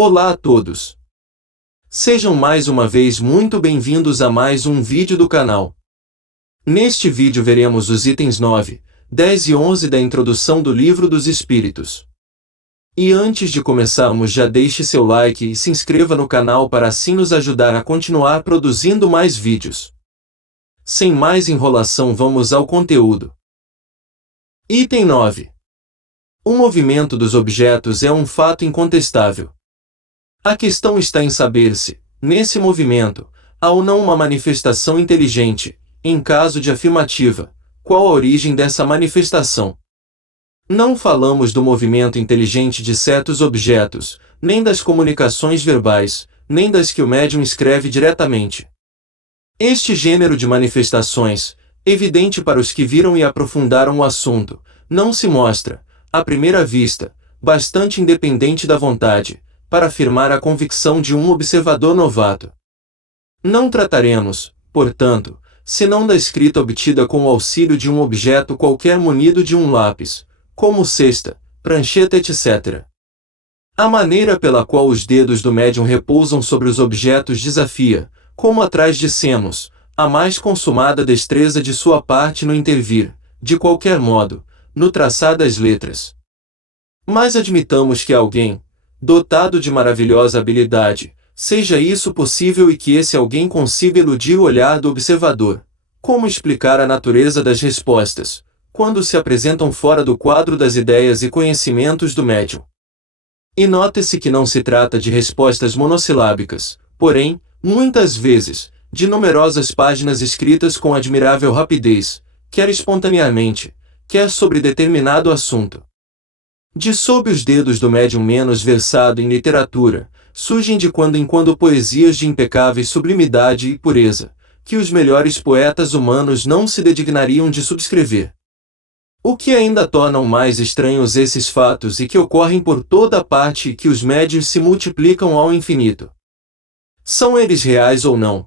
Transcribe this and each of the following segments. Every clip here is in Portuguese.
Olá a todos! Sejam mais uma vez muito bem-vindos a mais um vídeo do canal. Neste vídeo veremos os itens 9, 10 e 11 da introdução do Livro dos Espíritos. E antes de começarmos, já deixe seu like e se inscreva no canal para assim nos ajudar a continuar produzindo mais vídeos. Sem mais enrolação, vamos ao conteúdo. Item 9. O movimento dos objetos é um fato incontestável. A questão está em saber se, nesse movimento, há ou não uma manifestação inteligente. Em caso de afirmativa, qual a origem dessa manifestação? Não falamos do movimento inteligente de certos objetos, nem das comunicações verbais, nem das que o médium escreve diretamente. Este gênero de manifestações, evidente para os que viram e aprofundaram o assunto, não se mostra, à primeira vista, bastante independente da vontade, para afirmar a convicção de um observador novato. Não trataremos, portanto, senão da escrita obtida com o auxílio de um objeto qualquer munido de um lápis, como cesta, prancheta, etc. A maneira pela qual os dedos do médium repousam sobre os objetos desafia, como atrás dissemos, a mais consumada destreza de sua parte no intervir, de qualquer modo, no traçar das letras. Mas admitamos que alguém, dotado de maravilhosa habilidade, seja isso possível e que esse alguém consiga eludir o olhar do observador. Como explicar a natureza das respostas, quando se apresentam fora do quadro das ideias e conhecimentos do médium? E note-se que não se trata de respostas monossilábicas, porém, muitas vezes, de numerosas páginas escritas com admirável rapidez, quer espontaneamente, quer sobre determinado assunto. De sob os dedos do médium menos versado em literatura, surgem de quando em quando poesias de impecáveis sublimidade e pureza, que os melhores poetas humanos não se dedignariam de subscrever. O que ainda tornam mais estranhos esses fatos e que ocorrem por toda a parte e que os médiuns se multiplicam ao infinito. São eles reais ou não?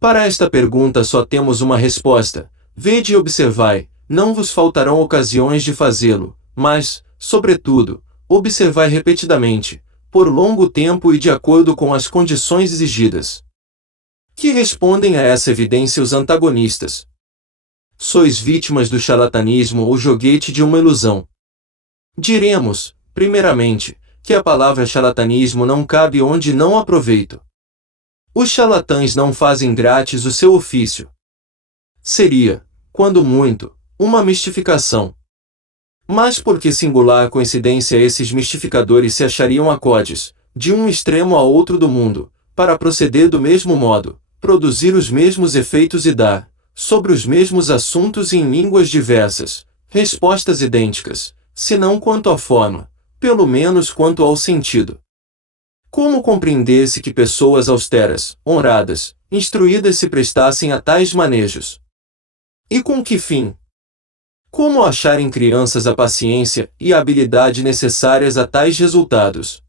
Para esta pergunta só temos uma resposta: vede e observai, não vos faltarão ocasiões de fazê-lo, mas, sobretudo, observai repetidamente, por longo tempo e de acordo com as condições exigidas. Que respondem a essa evidência os antagonistas? Sois vítimas do charlatanismo ou joguete de uma ilusão. Diremos, primeiramente, que a palavra charlatanismo não cabe onde não há proveito. Os charlatães não fazem grátis o seu ofício. Seria, quando muito, uma mistificação. Mas por que singular coincidência esses mistificadores se achariam acordes, de um extremo a outro do mundo, para proceder do mesmo modo, produzir os mesmos efeitos e dar, sobre os mesmos assuntos e em línguas diversas, respostas idênticas, se não quanto à forma, pelo menos quanto ao sentido? Como compreender-se que pessoas austeras, honradas, instruídas se prestassem a tais manejos? E com que fim? Como achar em crianças a paciência e a habilidade necessárias a tais resultados?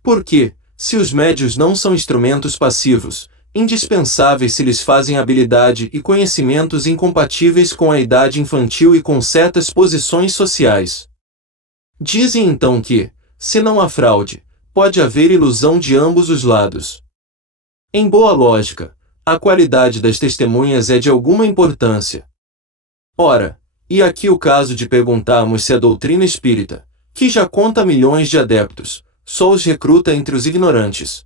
Porque, se os médios não são instrumentos passivos, indispensáveis se lhes fazem habilidade e conhecimentos incompatíveis com a idade infantil e com certas posições sociais. Dizem então que, se não há fraude, pode haver ilusão de ambos os lados. Em boa lógica, a qualidade das testemunhas é de alguma importância. Ora, e aqui o caso de perguntarmos se a doutrina espírita, que já conta milhões de adeptos, só os recruta entre os ignorantes.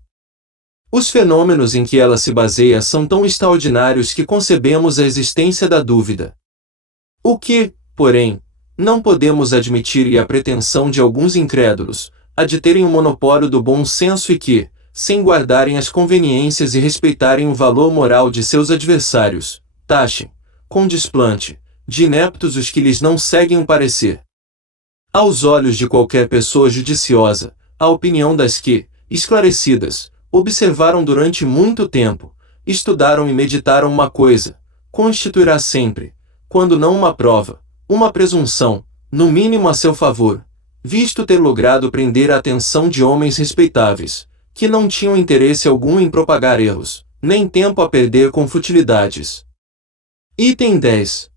Os fenômenos em que ela se baseia são tão extraordinários que concebemos a existência da dúvida. O que, porém, não podemos admitir é a pretensão de alguns incrédulos, a de terem o monopólio do bom senso e que, sem guardarem as conveniências e respeitarem o valor moral de seus adversários, taxem, com desplante, de ineptos os que lhes não seguem o parecer. Aos olhos de qualquer pessoa judiciosa, a opinião das que, esclarecidas, observaram durante muito tempo, estudaram e meditaram uma coisa, constituirá sempre, quando não uma prova, uma presunção, no mínimo a seu favor, visto ter logrado prender a atenção de homens respeitáveis, que não tinham interesse algum em propagar erros, nem tempo a perder com futilidades. Item 10.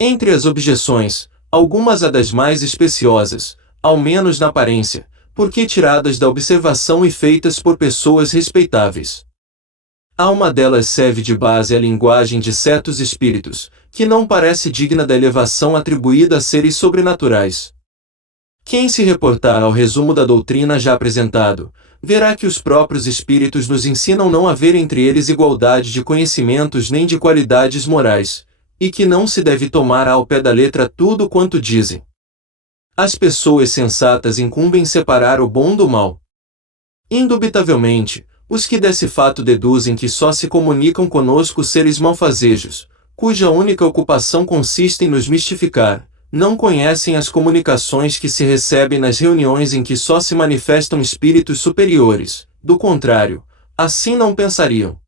Entre as objeções, algumas das mais especiosas, ao menos na aparência, porque tiradas da observação e feitas por pessoas respeitáveis. A uma delas serve de base a linguagem de certos espíritos, que não parece digna da elevação atribuída a seres sobrenaturais. Quem se reportar ao resumo da doutrina já apresentado, verá que os próprios espíritos nos ensinam não haver entre eles igualdade de conhecimentos nem de qualidades morais, e que não se deve tomar ao pé da letra tudo quanto dizem. As pessoas sensatas incumbem separar o bom do mal. Indubitavelmente, os que desse fato deduzem que só se comunicam conosco seres malfazejos, cuja única ocupação consiste em nos mistificar, não conhecem as comunicações que se recebem nas reuniões em que só se manifestam espíritos superiores, do contrário, assim não pensariam.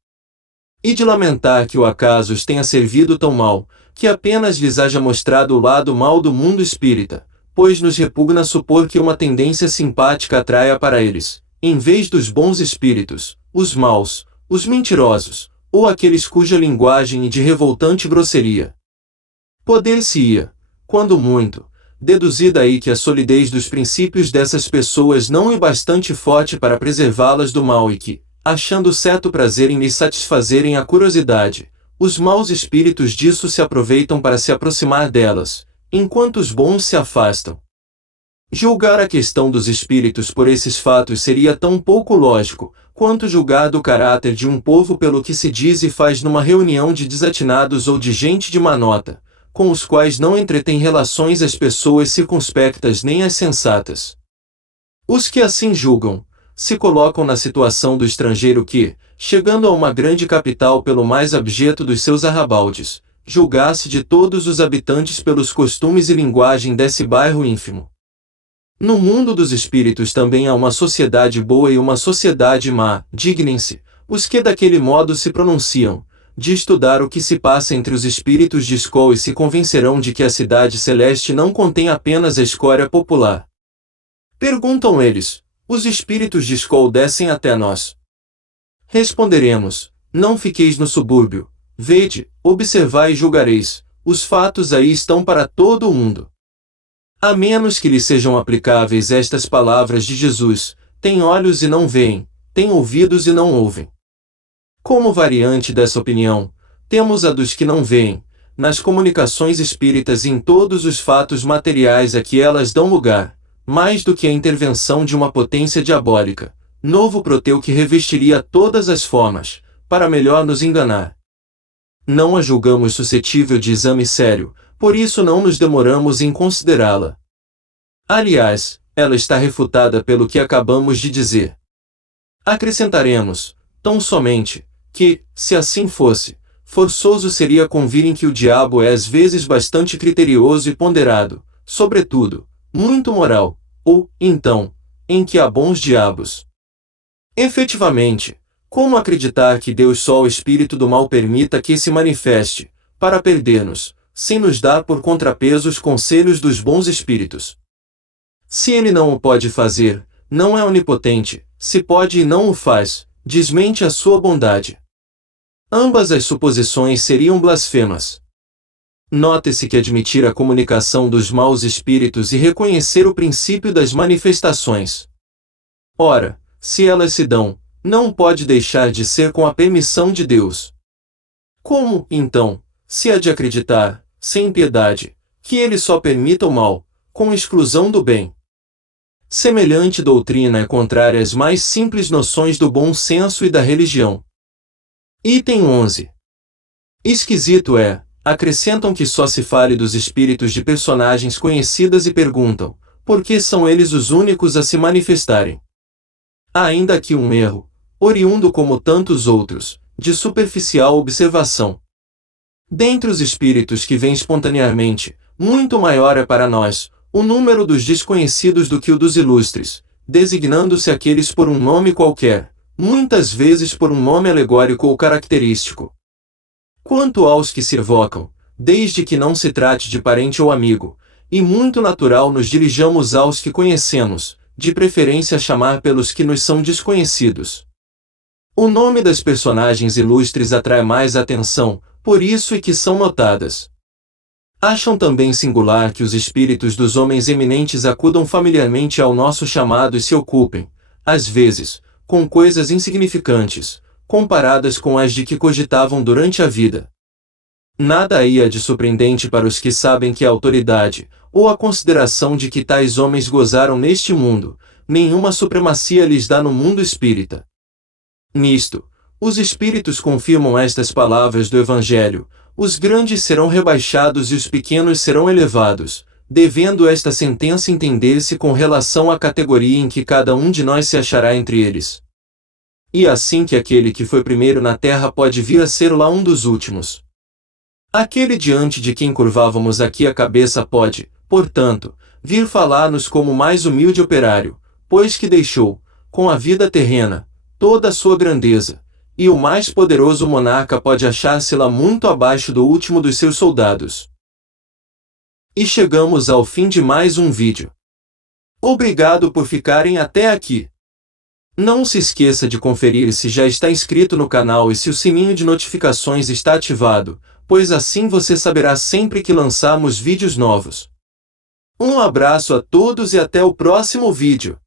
E de lamentar que o acaso os tenha servido tão mal, que apenas lhes haja mostrado o lado mau do mundo espírita, pois nos repugna supor que uma tendência simpática atraia para eles, em vez dos bons espíritos, os maus, os mentirosos, ou aqueles cuja linguagem é de revoltante grosseria. Poder-se-ia, quando muito, deduzir daí que a solidez dos princípios dessas pessoas não é bastante forte para preservá-las do mal e que, achando certo prazer em lhes satisfazerem a curiosidade, os maus espíritos disso se aproveitam para se aproximar delas, enquanto os bons se afastam. Julgar a questão dos espíritos por esses fatos seria tão pouco lógico, quanto julgar do caráter de um povo pelo que se diz e faz numa reunião de desatinados ou de gente de má nota, com os quais não entretém relações as pessoas circunspectas nem as sensatas. Os que assim julgam, se colocam na situação do estrangeiro que, chegando a uma grande capital pelo mais abjeto dos seus arrabaldes, julgasse de todos os habitantes pelos costumes e linguagem desse bairro ínfimo. No mundo dos espíritos também há uma sociedade boa e uma sociedade má. Dignem-se, os que daquele modo se pronunciam, de estudar o que se passa entre os espíritos de escola e se convencerão de que a cidade celeste não contém apenas a escória popular. Perguntam eles, os espíritos de escola descem até nós? Responderemos, não fiqueis no subúrbio, vede, observai e julgareis, os fatos aí estão para todo o mundo. A menos que lhes sejam aplicáveis estas palavras de Jesus, têm olhos e não veem, têm ouvidos e não ouvem. Como variante dessa opinião, temos a dos que não veem, nas comunicações espíritas e em todos os fatos materiais a que elas dão lugar, mais do que a intervenção de uma potência diabólica, novo Proteu que revestiria todas as formas, para melhor nos enganar. Não a julgamos suscetível de exame sério, por isso não nos demoramos em considerá-la. Aliás, ela está refutada pelo que acabamos de dizer. Acrescentaremos, tão somente, que, se assim fosse, forçoso seria convir em que o diabo é às vezes bastante criterioso e ponderado, sobretudo, muito moral, ou, então, em que há bons diabos. Efetivamente, como acreditar que Deus só o espírito do mal permita que se manifeste, para perder-nos, sem nos dar por contrapeso os conselhos dos bons espíritos? Se ele não o pode fazer, não é onipotente, se pode e não o faz, desmente a sua bondade. Ambas as suposições seriam blasfemas. Note-se que admitir a comunicação dos maus espíritos e reconhecer o princípio das manifestações. Ora, se elas se dão, não pode deixar de ser com a permissão de Deus. Como, então, se há de acreditar, sem piedade, que ele só permita o mal, com exclusão do bem? Semelhante doutrina é contrária às mais simples noções do bom senso e da religião. Item 11. Esquisito é, acrescentam que só se fale dos espíritos de personagens conhecidas e perguntam, por que são eles os únicos a se manifestarem? Há ainda aqui um erro, oriundo como tantos outros, de superficial observação. Dentre os espíritos que vêm espontaneamente, muito maior é para nós o número dos desconhecidos do que o dos ilustres, designando-se aqueles por um nome qualquer, muitas vezes por um nome alegórico ou característico. Quanto aos que se evocam, desde que não se trate de parente ou amigo, e muito natural nos dirijamos aos que conhecemos, de preferência a chamar pelos que nos são desconhecidos. O nome das personagens ilustres atrai mais atenção, por isso é que são notadas. Acham também singular que os espíritos dos homens eminentes acudam familiarmente ao nosso chamado e se ocupem, às vezes, com coisas insignificantes, comparadas com as de que cogitavam durante a vida. Nada aí há de surpreendente para os que sabem que a autoridade, ou a consideração de que tais homens gozaram neste mundo, nenhuma supremacia lhes dá no mundo espírita. Nisto, os espíritos confirmam estas palavras do Evangelho: os grandes serão rebaixados e os pequenos serão elevados, devendo esta sentença entender-se com relação à categoria em que cada um de nós se achará entre eles. E assim que aquele que foi primeiro na terra pode vir a ser lá um dos últimos. Aquele diante de quem curvávamos aqui a cabeça pode, portanto, vir falar-nos como mais humilde operário, pois que deixou, com a vida terrena, toda a sua grandeza, e o mais poderoso monarca pode achar-se lá muito abaixo do último dos seus soldados. E chegamos ao fim de mais um vídeo. Obrigado por ficarem até aqui. Não se esqueça de conferir se já está inscrito no canal e se o sininho de notificações está ativado, pois assim você saberá sempre que lançarmos vídeos novos. Um abraço a todos e até o próximo vídeo.